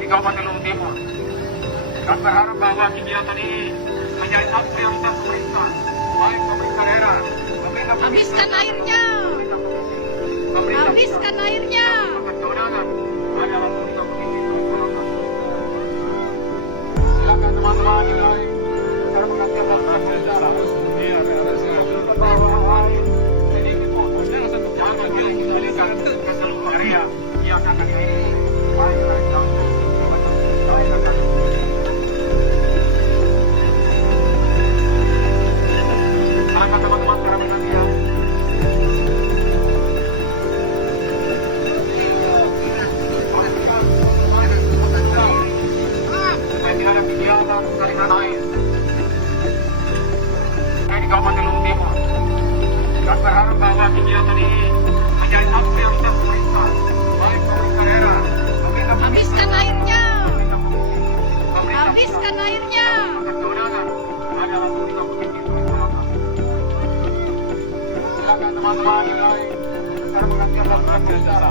di Kabupaten Luwu Timur. Kami berharap bahwa kegiatan ini menjadi hak prioritas pemerintah, baik pemerintah daerah, pemerintah Habiskan airnya. Habiskan airnya. kewenangan adalah pemerintah provinsi Sulawesi. Silakan teman-teman di lain cara mengatur laporan secara bahwa air sedikit pun jangan dikendalikan ke seluruh area yang akan diairi. Baik dari kampung, baik akan silakan teman-teman cara mengatur. Tidak ada kegiatan salinan air di Kabupaten Luwu Timur. Kami berharap bahwa kegiatan ini menjadi hak prioritas pemerintah, baik pemerintah daerah, pemerintah Habiskan airnya. pemerintah Habiskan airnya. kewenangan adalah pemerintah provinsi Sulawesi. Silakan teman-teman di lain cara mengatur laporan secara